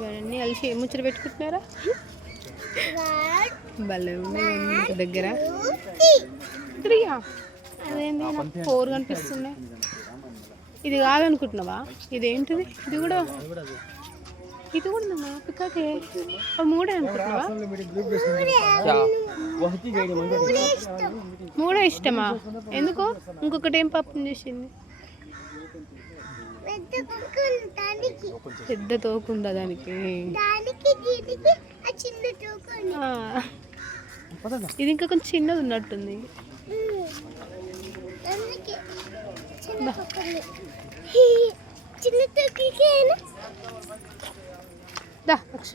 ఇవన్నీ కలిసి ఏం ముచ్చట పెట్టుకుంటున్నారా? భలే ఉన్నాయి దగ్గర. 3 అదేంటి నాకు 4 కనిపిస్తున్నాయి. ఇది కాదనుకుంటున్నావా? ఇదేంటిది? ఇది కూడా నా పికాకే 3 అనుకుంటున్నావా? 3 ఇష్టమా? ఎందుకు? ఇంకొకటి ఏం పాపం చేసింది? పెద్ద తోకుందా దానికి? ఇది ఇంకా కొంచెం చిన్నది ఉన్నట్టుంది. దక్ష